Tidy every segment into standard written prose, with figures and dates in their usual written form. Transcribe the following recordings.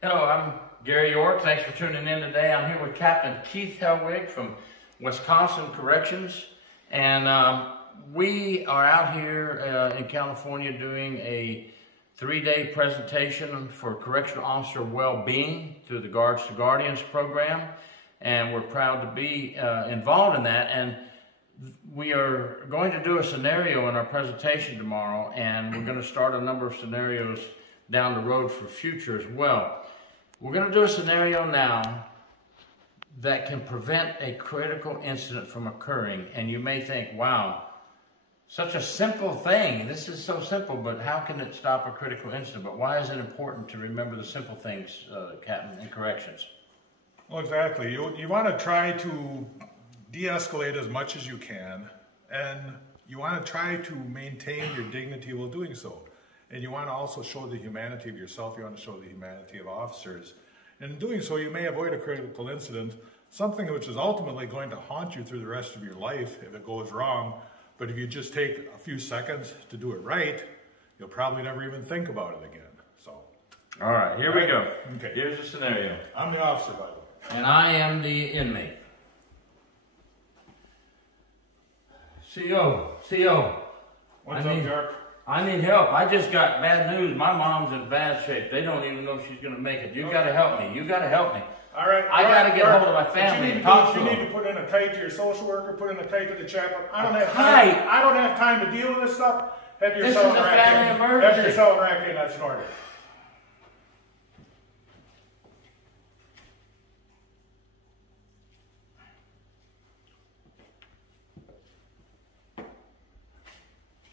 Hello, I'm Gary York. Thanks for tuning in today. I'm here with Captain Keith Hellwig from Wisconsin Corrections, and we are out here in California doing a 3-day presentation for correctional officer well-being through the Guards to Guardians program, and we're proud to be involved in that. And we are going to do a scenario in our presentation tomorrow, and we're going to start a number of scenarios down the road for future as well. We're going to do a scenario now that can prevent a critical incident from occurring, and you may think, wow, such a simple thing. This is so simple, but how can it stop a critical incident? But why is it important to remember the simple things, Captain, in corrections? Well, exactly. You want to try to de-escalate as much as you can, and you want to try to maintain your dignity while doing so. And you want to also show the humanity of yourself. You want to show the humanity of officers. And in doing so, you may avoid a critical incident, something which is ultimately going to haunt you through the rest of your life if it goes wrong. But if you just take a few seconds to do it right, you'll probably never even think about it again. So, all right, here we go. Okay. Here's the scenario. I'm the officer, by the way. And I am the inmate. CO. What's up, York? I need help. I just got bad news. My mom's in bad shape. They don't even know if she's going to make it. You got to help me. You got to help me. All right. I got to get hold of my family and talk to them. You need to put in a kite to your social worker, put in a kite to the chaplain. I don't have time to deal with this stuff. Have your This cell is a family emergency. Have your cell rack in, that's an order.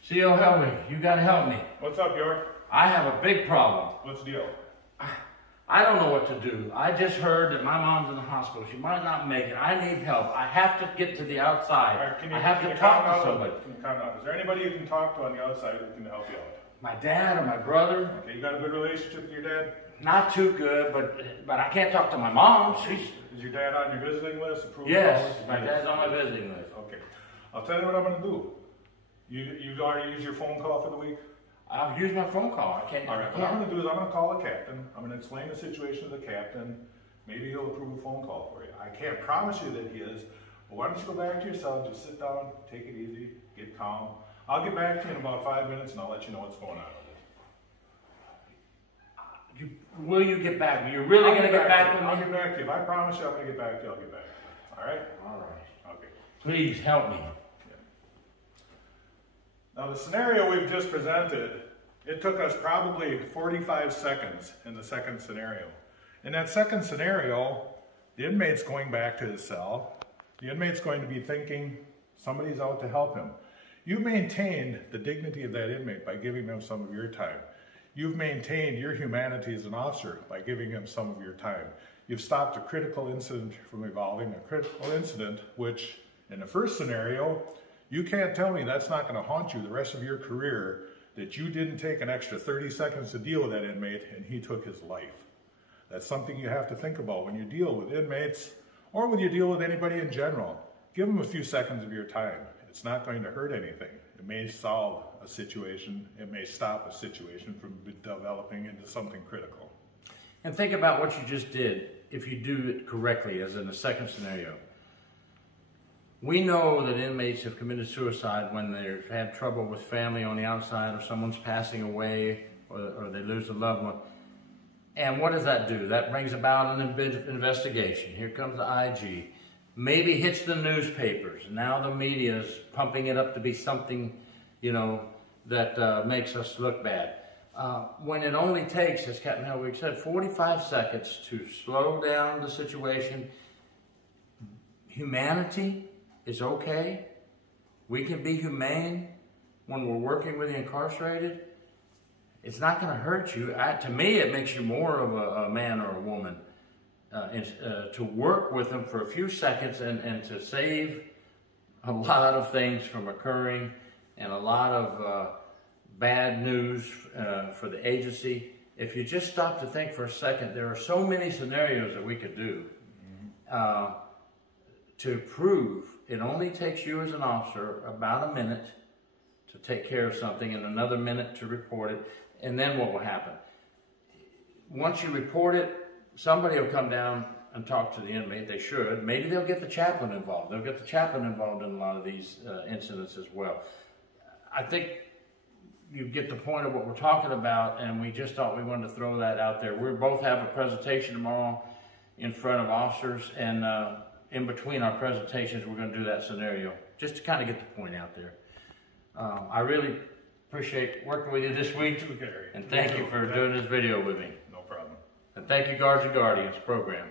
CO Hellwig, you got to help me. What's up, York? I have a big problem. What's the deal? I don't know what to do. I just heard that my mom's in the hospital. She might not make it. I need help. I have to get to the outside. Right, I have to talk to somebody. Is there anybody you can talk to on the outside who can help you out? My dad or my brother. Okay, you got a good relationship with your dad? Not too good, but I can't talk to my mom. Is your dad on your visiting list? Yes, my dad's on my visiting list. Okay. I'll tell you what I'm going to do. You've already used your phone call for the week? I've used my phone call. I can't. All right, what I'm going to do is I'm going to call the captain. I'm going to explain the situation to the captain. Maybe he'll approve a phone call for you. I can't promise you that he is, but why don't you go back to your cell, just sit down, take it easy, get calm. I'll get back to you in about 5 minutes and I'll let you know what's going on with it. Will you get back? You're really going to get back with me? I'll get back to you. If I promise you I'm going to get back to you, I'll get back to you. All right? All right. Okay. Please help me. Now the scenario we've just presented, it took us probably 45 seconds in the second scenario. In that second scenario, the inmate's going back to his cell. The inmate's going to be thinking somebody's out to help him. You maintained the dignity of that inmate by giving them some of your time. You've maintained your humanity as an officer by giving him some of your time. You've stopped a critical incident from evolving a critical incident, which in the first scenario, you can't tell me that's not going to haunt you the rest of your career, that you didn't take an extra 30 seconds to deal with that inmate and he took his life. That's something you have to think about when you deal with inmates or when you deal with anybody in general. Give them a few seconds of your time. It's not going to hurt anything. It may solve a situation. It may stop a situation from developing into something critical. And think about what you just did if you do it correctly, as in the second scenario. We know that inmates have committed suicide when they've had trouble with family on the outside, or someone's passing away, or they lose a loved one. And what does that do? That brings about an investigation. Here comes the IG. Maybe hits the newspapers. Now the media is pumping it up to be something, that makes us look bad. When it only takes, as Captain Hellwig said, 45 seconds to slow down the situation. Humanity is okay. We can be humane when we're working with the incarcerated. It's not going to hurt you. To me, it makes you more of a man or a woman to work with them for a few seconds and to save a lot of things from occurring and a lot of bad news for the agency. If you just stop to think for a second, there are so many scenarios that we could do to prove it only takes you as an officer about a minute to take care of something and another minute to report it. And then what will happen? once you report it, somebody will come down and talk to the inmate. They should. Maybe they'll get the chaplain involved. They'll get the chaplain involved in a lot of these incidents as well. I think you get the point of what we're talking about, and we just thought we wanted to throw that out there. We both have a presentation tomorrow in front of officers, and in between our presentations, we're going to do that scenario, just to kind of get the point out there. I really appreciate working with you this week, and thank you for doing this video with me. No problem. And thank you, Guards and Guardians program.